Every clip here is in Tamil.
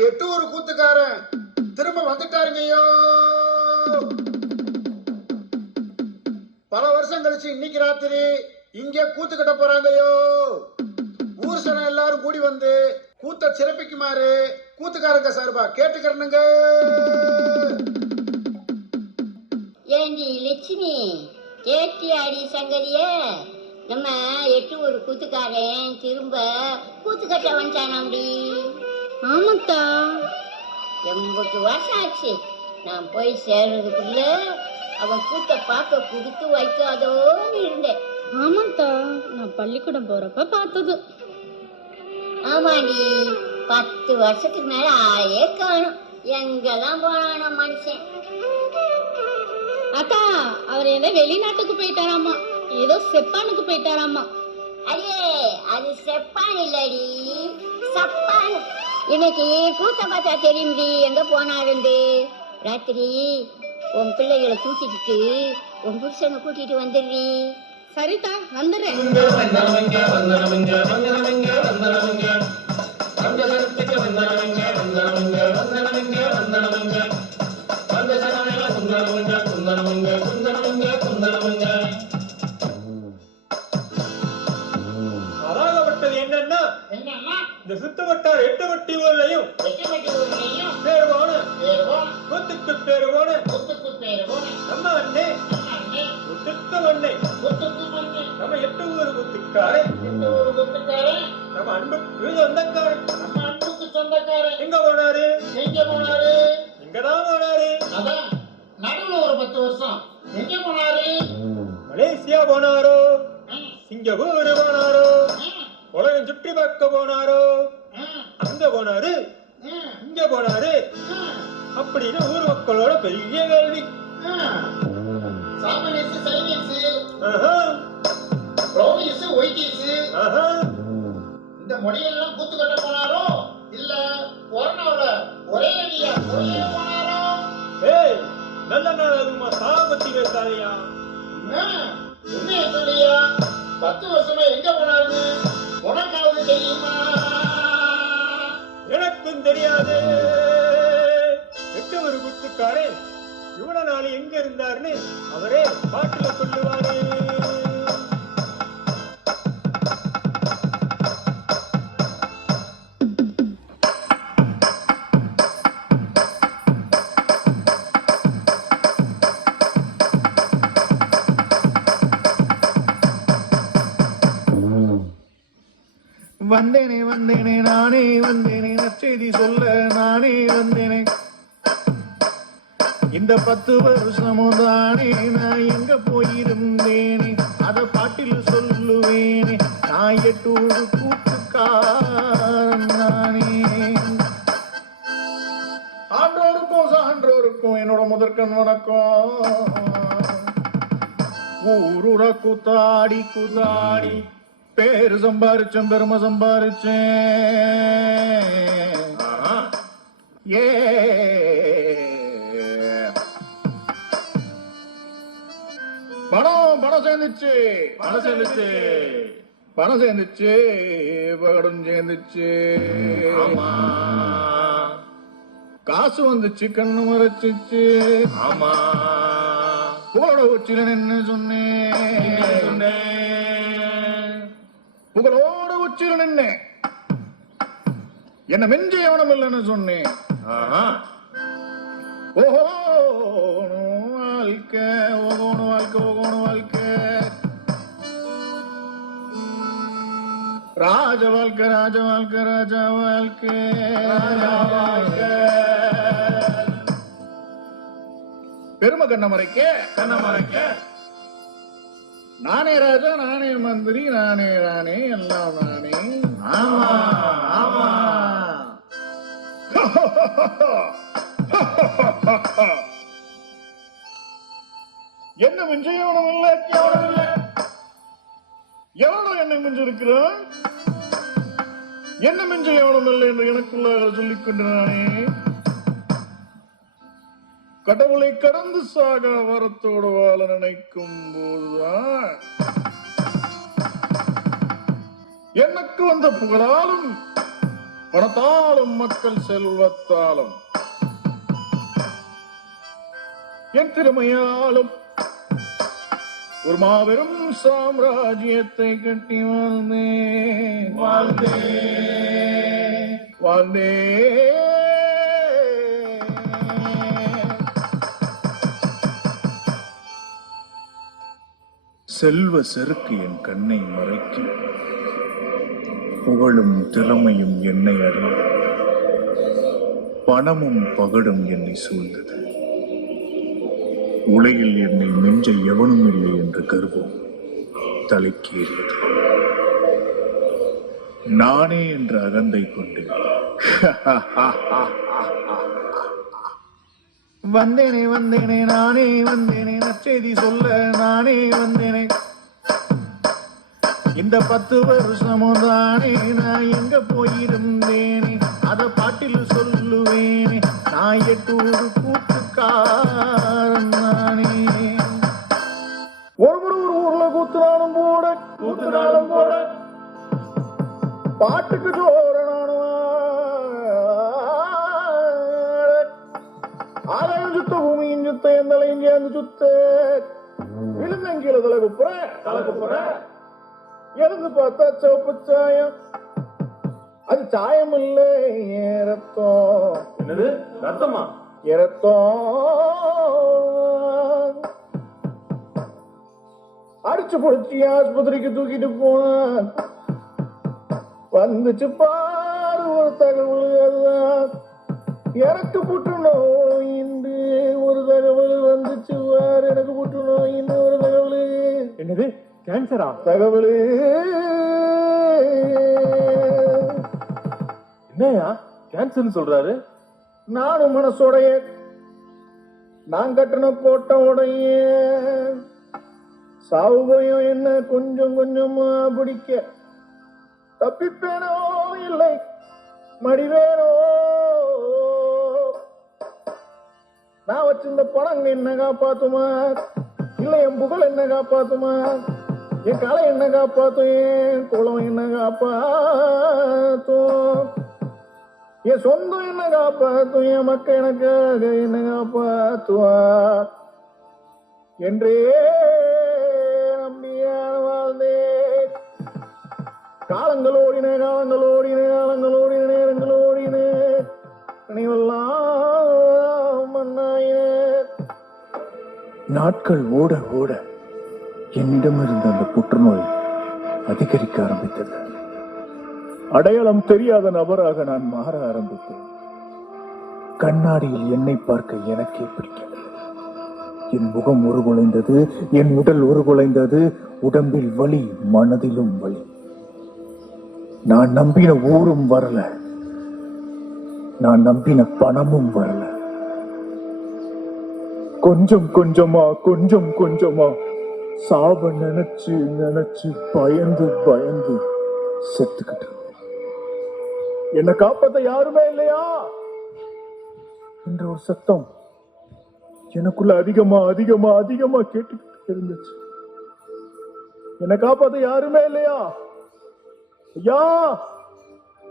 நம்ம ஒரு கூத்துக்காரன் திரும்ப வந்துட்டாருங்கய்யோ. பல வருஷம் கழிச்சு இன்னைக்கு ராத்திரி இங்க கூத்து கட்ட போறாங்கய்யோ. ஊர் சனம் எல்லாரும் கூடி வந்து கூத்த சிறப்பிக்குமாறு கூத்துக்காரங்க சார்பா கேட்டுக்கிறனுங்க. ஏண்டி லட்சுமி கேட்டியாடி சங்கரிய? நம்ம எட்டு ஒரு கூத்துக்காரன் திரும்ப கூத்து கட்ட வந்துட்டானாம்டி. ஆமாத்தா எண்பது வருஷம் ஆச்சு நான் போய் சேர்றதுக்குள்ள அவன் கூத்த பார்க்க கொடுத்து வைக்காதோன்னு இருந்தேன். ஆமாத்தா நான் பள்ளிக்கூடம் போறப்ப பார்த்தது. ஆமாண்டி பத்து வருஷத்துக்கு மேல ஆளே காணும். எங்கதான் போனானோ மனுஷன். அக்கா அவர் ஏதோ வெளிநாட்டுக்கு போயிட்டாராமா. ஏதோ செப்பானுக்கு போயிட்டாராமா. அடே அது செப்பான் இல்லடி. சப்பான். இன்னைக்கு கூத்த பார்த்தா தெரியும்டி? எங்க போனாருந்து ராத்திரி உன் பிள்ளைகளை தூக்கிக்கிட்டு உன் புருஷனை கூட்டிட்டு வந்துடுறி. சரிதா வந்துடுறேன். வந்தனவங்க வந்தனவங்க வந்தனவங்க வந்தனவங்க. இந்த சுத்தவட்டார் எட்டு வட்டி ஊர்லையும் வெட்டப்பட்டி ஊர்லையும் பேர் போன பேருவோம் கூத்துக்கு பேர் போன கூத்துக்கு பேருவோம் நம்ம அண்ணே. குத்துக்க மண்ணே நம்ம எட்டு ஊர் குத்துக்காரே நம்ம அன்புக்கு சொந்தக்காரே. எங்க போனாரு? எங்க போனாரு? எங்கதான் போனாரு. அதான் நடுவுல ஒரு பத்து வருஷம். எங்க போனாரு? மலேசியா போனாரோ? சிங்கப்பூர் போனாரோ? உலகம் சுற்றி பார்க்க போனாரோ? அங்க போனாரு? இங்க போனாரு? அப்படின்னு ஊர் மக்களோட பெரிய கேள்வி. சாமனீஸ் சைனீஸ் ஆஹா, ப்ரௌனீஸ் ஒயிட்டீஸ் ஆஹா. இந்த மொழியெல்லாம் கூத்து கட்ட போனாரோ? இல்ல கொரோனாவுல ஒரே அடியா ஒரே போனாரோ? ஏய் நல்ல நாள் அதுமா சாபத்தி பேசாதையா? உண்மையை சொல்லியா? பத்து வருஷமா எங்க போனாருன்னு? உனக்காவது தெரியுமா? எனக்கும் தெரியாது. எட்டு ஒரு குத்துக்காரே இவ்வளவு நாள் எங்க இருந்தாருன்னு அவரே பாட்டுல சொல்லுவாரு. செய்தி சொல்ல நானே வந்தேனே. இந்த பத்து வருஷமும் தானே நான் எங்க போயிருந்தேனே. அத பாட்டில் சொல்லுவேனே நான் எட்டூர் கூட்டுக்காரன் நானே. ஆன்றோருக்கும் சான்றோருக்கும் என்னோட முதற்கண் வணக்கம். ஊருட கூத்தாடி கூத்தாடி பேரு சம்பாரிச்சேன் பெருமை சம்பாரிச்சேன். சேர்ந்துச்சு. பணம் சேர்ந்துச்சு. பணம் சேர்ந்துச்சு. பகடம் சேர்ந்துச்சு. காசு வந்துச்சு கண்ணு மறைச்சிச்சு. ஆமா. போட உச்சில நின்னு சொன்னேன் புகழோட உச்சில நின்னேன் என்ன மெஞ்சி எவனம் இல்லைன்னு சொன்னேன் ஓஹோ வாழ்க்கை ஓகோணு வாழ்க்கை ஓகோணு வாழ்க்கை ராஜ வாழ்க்கை ராஜ வாழ்க்கை. ராஜா வாழ்க்கை. பெருமை கண்ண மறைக்க. கண்ண மறைக்க. நானே ராஜா நானே மந்திரி நானே ராணே எல்லாம் நானே. ஆமா ஆமா. என்ன மிஞ்ச எவனும் இல்ல எவனும் இல்ல எவனோ என்னை மிஞ்சிருக்கிறான் என்ன மிஞ்ச எவனும் இல்லை என்று எனக்குள்ளாக சொல்லிக் கொண்டானே கடவுளை கடந்து சாக வரத்தோடு வாழ நினைக்கும் போதுதான். எனக்கு வந்த புகழாலும் பணத்தாலும் மக்கள் செல்வத்தாலும் என் திறமையாலும் ஒரு மாபெரும் சாம்ராஜ்யத்தை கட்டி வாழ்ந்தேன் வாழ்ந்தேன் வாழ்ந்தேன் செல்வ செருக்கு என் கண்ணை மறைக்கும் புகழும் திறமையும் என்னை அறியும். பணமும் பகடும் என்னை சூழ்ந்தது. உலகில் என்னை மிஞ்ச எவனும் இல்லை என்று கருவோம் தலைக்கேறியது. நானே என்று அகந்தை கொண்டு வந்தேனே வந்தேனே நானே வந்தேனே நற்செய்தி சொல்ல நானே வந்தேனே. இந்த பத்து வருஷமும் தானே நான் எங்க போயிருந்தேனே? அத பாட்டில் சொல்லுவேனே நான் எட்டு ஒரு கூத்துக்காரன் சேர்ந்து சுத்த விழுந்தங்கீழ தலை குப்புற தலை குப்புற எழுந்து பார்த்தா சிவப்பு சாயம். அது சாயம் இல்லை ரத்தம் என்னது? ரத்தமா ரத்தம் அடிச்சு பொடிச்சு ஆஸ்பத்திரிக்கு தூக்கிட்டு போனான் வந்துச்சு பாரு ஒரு தகவல் அதுதான். எனக்கு புற்றுநோய் இன்று ஒரு தகவல் வந்துச்சு. வாரு எனக்கு புற்றுநோய். இன்று ஒரு தகவல். என்னது? கேன்சரா? தகவல். என்னயா? கேன்சர்னு சொல்றாரு? நானும் மனசோடைய நான் கட்டின கோட்டை உடைய சாவு பயம் என்ன? கொஞ்சம் கொஞ்சமா பிடிக்க. தப்பிப்பேனோ? இல்லை. மடிவேனோ? வச்சிருந்த பணம் என்ன காப்பாத்துமா? இல்ல என் புகழ் என்ன காப்பாத்துமா? என் கலை என்ன காப்பாத்தும்? என் குளம் என்ன காப்பாத்தும்? என் சொந்தம் என்ன காப்பாத்தும்? என் மக்கள் எனக்காக என்ன காப்பாத்துவா? என்றே நம்பியான வாழ்ந்தேன். காலங்கள் ஓடின காலங்கள் ஓடின காலங்கள் ஓடின நேரங்கள் ஓடின. நினைவெல்லாம் நாட்கள் ஓட ஓட என்னிடம் இருந்த அந்த புற்றுநோய் அதிகரிக்க ஆரம்பித்தது. அடையாளம் தெரியாத நபராக நான் மாற ஆரம்பித்தேன். கண்ணாடியில் என்னை பார்க்க எனக்கே பிடிக்கவில்லை. என் முகம் உருகுலைந்தது என் உடல் உருகுலைந்தது உடம்பில் வலி மனதிலும் வலி. நான் நம்பின ஊரும் வரல. நான் நம்பின பணமும் வரல. கொஞ்சம் கொஞ்சமா கொஞ்சம் கொஞ்சமா. சாவ நினைச்சு நினைச்சு பயந்து பயந்து செத்துக்கிட்டேன். என்னை காப்பாத்த யாருமே இல்லையா? என்ற ஒரு சத்தம் எனக்குள்ள அதிகமா அதிகமா அதிகமா கேட்டுக்கிட்டு இருந்துச்சு. என்னை காப்பாத்த யாருமே இல்லையா? ஐயா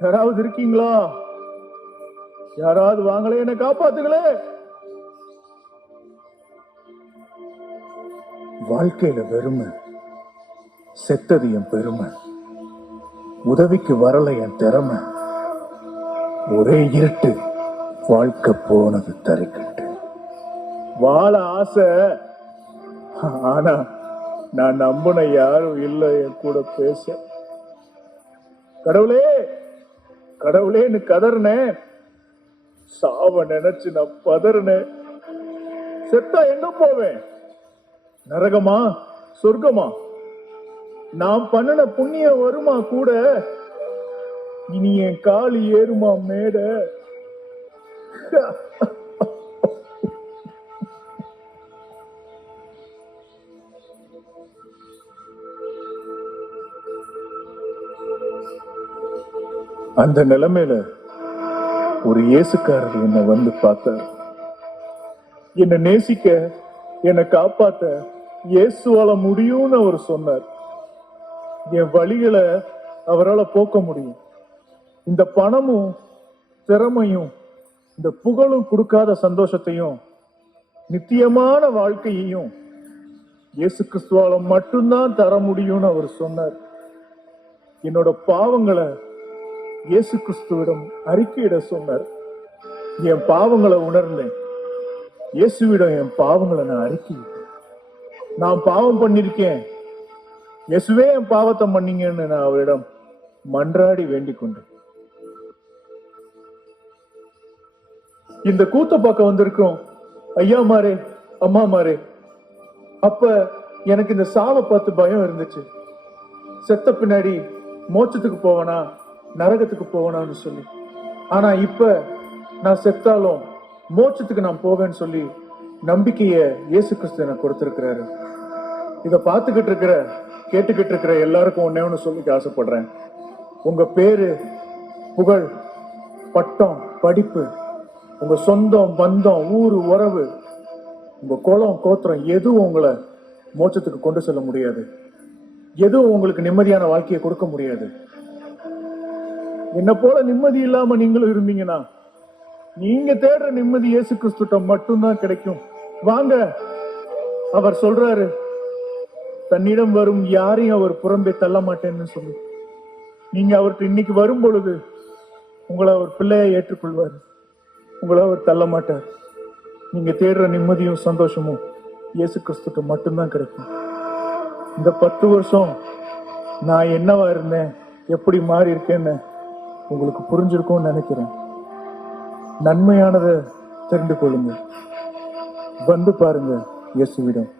யாராவது இருக்கீங்களா? யாராவது வாங்களே என்னை காப்பாத்துங்களே. வாழ்க்கையில வெறுமை செத்தது என் பெருமை. உதவிக்கு வரல என் திறமை. ஒரே இருட்டு வாழ்க்கை போனது தரைக்கட்டு வாழ ஆசை. ஆனா நான் நம்பின யாரும் இல்லை என் கூட பேச. கடவுளே கடவுளேன்னு கதறினேன் சாவ நினைச்சு நான் பதறினேன் செத்தா எங்க போவேன்? நரகமா? சொர்க்கமா? நான் பண்ணின புண்ணியம் வருமா கூட? இனி என் காலி ஏறுமா மேட? அந்த நிலைமையில ஒரு இயேசுக்காரர் என்னை வந்து பார்த்தார். என்னை நேசிக்க என்னை காப்பாத்த இயேசுவால முடியும்னு அவர் சொன்னார். என் வழிகளை அவரால் போக்க முடியும். இந்த பணமும் திறமையும் இந்த புகழும் கொடுக்காத சந்தோஷத்தையும் நித்தியமான வாழ்க்கையையும் இயேசு கிறிஸ்துவால மட்டும்தான் தர முடியும்னு அவர் சொன்னார். என்னோட பாவங்களை இயேசு கிறிஸ்துவிடம் அறிக்கையிட சொன்னார். என் பாவங்களை உணர்ந்தேன். இயேசுவிடம் என் பாவங்களை நான் அறிக்கையிட்டேன். நான் பாவம் பண்ணிருக்கேன். எசுவே என் பாவத்தை மன்னிங்கன்னு நான் அவரிடம் மன்றாடி வேண்டிக் கொண்டேன். இந்த கூத்த பார்க்க வந்திருக்கோம் ஐயா மாரே அம்மா மாரே அப்ப எனக்கு இந்த சாவை பார்த்து பயம் இருந்துச்சு. செத்த பின்னாடி மோச்சத்துக்கு போவனா நரகத்துக்கு போவனான்னு சொல்லி. ஆனா இப்ப நான் செத்தாலும் மோட்சத்துக்கு நான் போவேன்னு சொல்லி நம்பிக்கையை இயேசு கிறிஸ்து எனக்கு கொடுத்துருக்கிறாரு. இதை பார்த்துக்கிட்டு இருக்கிற கேட்டுக்கிட்டு இருக்கிற எல்லாருக்கும் ஒன்னே ஒன்று சொல்லிக்க ஆசைப்படுறேன். உங்கள் பேர் புகழ் பட்டம் படிப்பு உங்கள் சொந்தம் பந்தம் ஊர் உறவு உங்கள் குளம் கோத்திரம் எதுவும் உங்களை மோட்சத்துக்கு கொண்டு செல்ல முடியாது. எதுவும் உங்களுக்கு நிம்மதியான வாழ்க்கையை கொடுக்க முடியாது. என்னை போல நிம்மதி இல்லாமல் நீங்களும் இருந்தீங்கன்னா நீங்க தேடுற நிம்மதி இயேசு கிறிஸ்துட்ட மட்டும்தான் கிடைக்கும். வாங்க. அவர் சொல்றாரு தன்னிடம் வரும் யாரையும் அவர் புறம்பே தள்ள மாட்டேன்னு சொல்லி. நீங்க அவர்கிட்ட இன்னைக்கு வரும் பொழுது உங்களை அவர் பிள்ளையை ஏற்றுக்கொள்வார். உங்களை அவர் தள்ள மாட்டார். நீங்க தேடுற நிம்மதியும் சந்தோஷமும் இயேசு கிறிஸ்துக்கு மட்டும்தான் கிடைக்கும். இந்த பத்து வருஷம் நான் என்னவா இருந்தேன் எப்படி மாறி இருக்கேன்னு உங்களுக்கு புரிஞ்சிருக்கும்னு நினைக்கிறேன். நன்மையானதை தெரிந்து கொள்ளுங்கள். வந்து பாருங்க இயேசுவிடம்.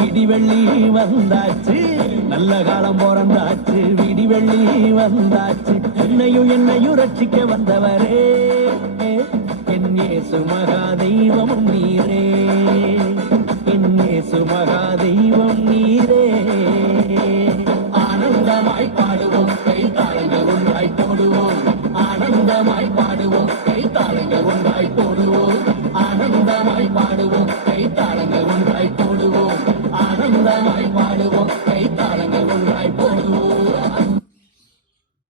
பிறந்தாச்சு விடிவெள்ளி வந்தாச்சு. நல்ல காலம் பிறந்தாச்சு. விடிவெள்ளி வந்தாச்சு. என்னையும் என்னையும் ரட்சிக்க வந்தவரே. என் இயேசு மகா தெய்வம் நீரே. என் இயேசு மகா தெய்வம் நீரே.